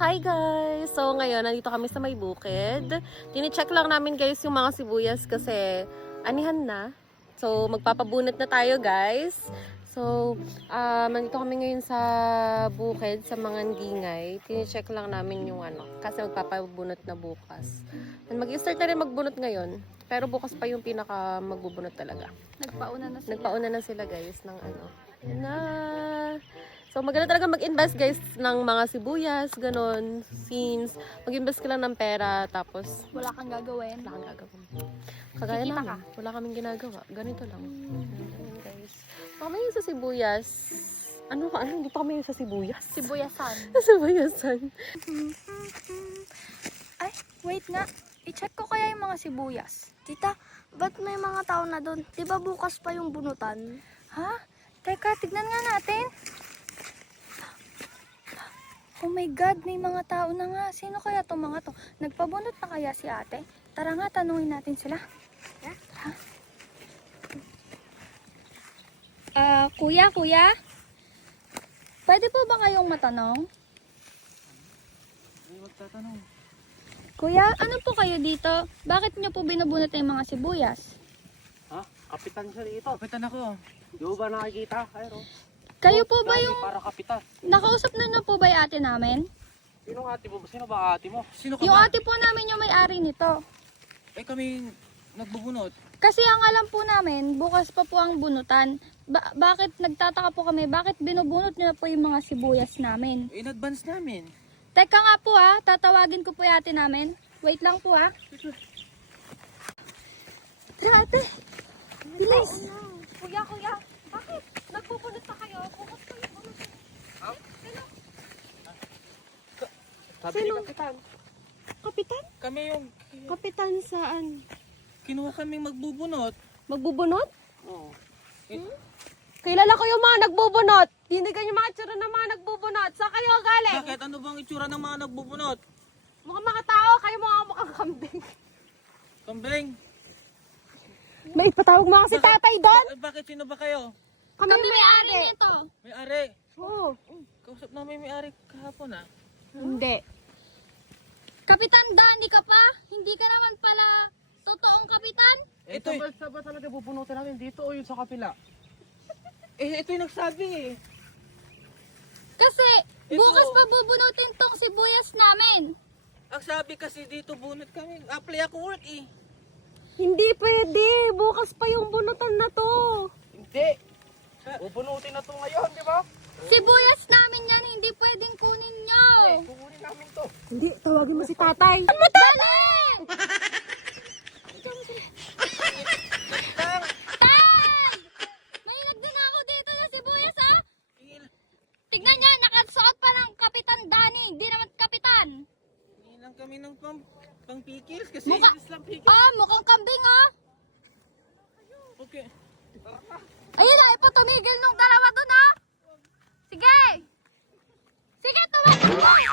Hi guys! So ngayon, nandito kami sa may bukid. Tine-check lang namin guys yung mga sibuyas kasi anihan na. So magpapabunot na tayo guys. So, nandito kami ngayon sa bukid, sa mga ngingay. Tine-check lang namin yung kasi magpapabunot na bukas. And mag-start na rin magbunot ngayon. Pero bukas pa yung pinaka magbubunot talaga. Nagpauna na sila. Nagpauna na sila guys ng So, maganda talaga mag-invest guys ng mga sibuyas, ganon, since mag-invest ka lang ng pera, tapos Wala kang gagawin. wala kang gagawin. Kagaya Kikita namin, wala kaming ginagawa. Ganito lang. Ganyan, guys. Kami yun sa sibuyas. Ano? Hindi pa kami yun sa sibuyas. Sibuyasan. Sa sibuyasan. Ay, wait nga. I-check ko kaya yung mga sibuyas. Tita, ba't may mga tao na doon? Di ba bukas pa yung bunutan? Ha? Teka, tignan nga natin. Oh my God, may mga tao na nga. Sino kaya itong mga to? Nagpabunot na kaya si ate? Tara nga, tanungin natin sila. Tara. Kuya. Pwede po ba kayong matanong? Magtatanong. Kuya, ano po kayo dito? Bakit nyo po binubunot yung mga sibuyas? Ha? Kapitan siya dito. Kapitan ako. Di ba nakikita? Ayun. Kayo po ba yung... Para kapitan. Nakausap na po ba yung ate namin? Sino ate mo? Sino ba ate mo? Sino ka Yung ba? ate po namin yung may-ari nito. Eh kami nagbubunot. Kasi ang alam po namin, bukas pa po ang bunutan. Bakit nagtataka po kami? Bakit binubunot nyo na po yung mga sibuyas namin? In advance namin. Teka nga po tatawagin ko po yung ate namin. Wait lang po Tara ate! Bilis! Kuya, bakit? Nagbubunot na kayo? Bukas pa yung bunot. Sabi Sino? ni kapitan. Kapitan? Kami yung Kapitan saan? kinuha kaming magbubunot. Magbubunot? Oo. Kilala ko yung mga nagbubunot. Tindigan yung mga itsura ng mga nagbubunot. Saan kayo galing? Bakit? Ano bang itsura ng mga nagbubunot? Mukhang mga tao. Kayo mukhang kambing. Kambing. May ipatawag mo kasi tatay doon. Bakit? Sino ba kayo? Kami may-ari. nito. May-ari. Oo. Kausap namin may-ari kahapon Hindi. Kapitan Dani ka pa? Hindi ka naman pala totoong kapitan? Ito ba talaga bubunutin natin dito o yun sa kapila? Ito yung nagsabi eh. Kasi Ito. bukas pa bubunutin tong sibuyas namin. Ang sabi kasi dito bunot kami. Apply ako work eh. Hindi pwede. Bukas pa yung bunutan na to. Hindi. Bubunutin na to ngayon, di ba? Sibuyas namin yan, hindi pwedeng kunin nyo. Kukunin namin to. Hindi. Tawagin mo si tatay. Dali! Tay! May nagdun ako dito na sibuyas Tignan niya, nakasuot pa ng Kapitan Dani, hindi naman kapitan. Hindi lang kami ng pang pikils kasi Mukha- Islam pikils. Mukhang kambing Okay. Ayun na, ipatumigil nung dalawa dun Sige! Sige, tumakbo!